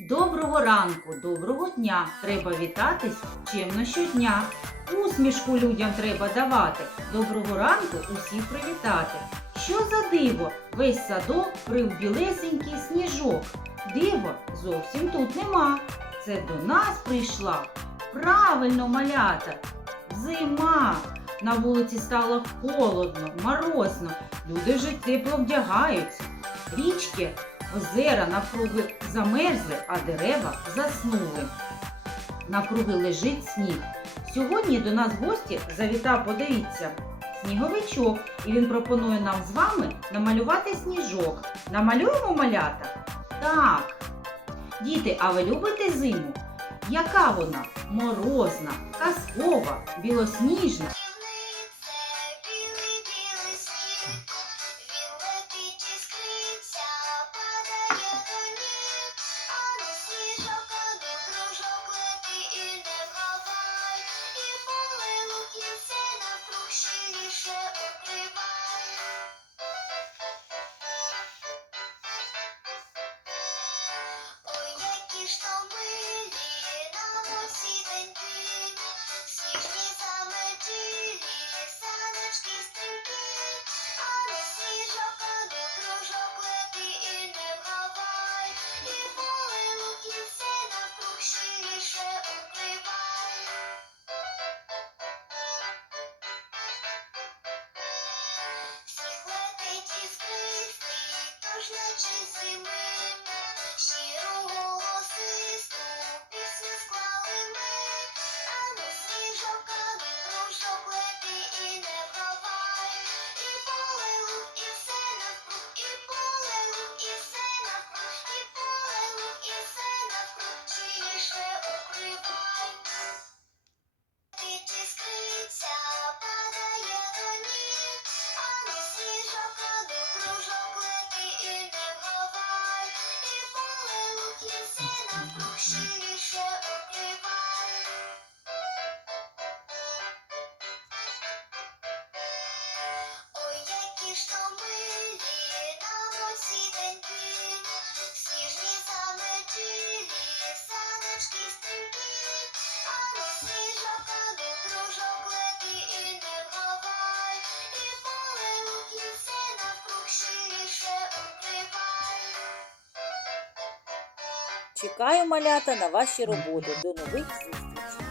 Доброго ранку, доброго дня. Треба вітатись чемно щодня. Усмішку людям треба давати. Доброго ранку усіх привітати. Що за диво? Весь садок крив білесенький сніжок. Диво зовсім тут нема. Це до нас прийшла. Правильно, малята. Зима. На вулиці стало холодно, морозно. Люди вже тепло вдягаються. Річки, озера навкруги замерзли, а дерева заснули. Навкруги лежить сніг. Сьогодні до нас в гості завітав, подивіться, сніговичок, і він пропонує нам з вами намалювати сніжок. Намалюємо малята? Так. Діти, а ви любите зиму? Яка вона? Морозна, казкова, білосніжна. Thank you. іскристий, тож наче зими, Чекаю малята на ваші роботи. До нових зустрічей!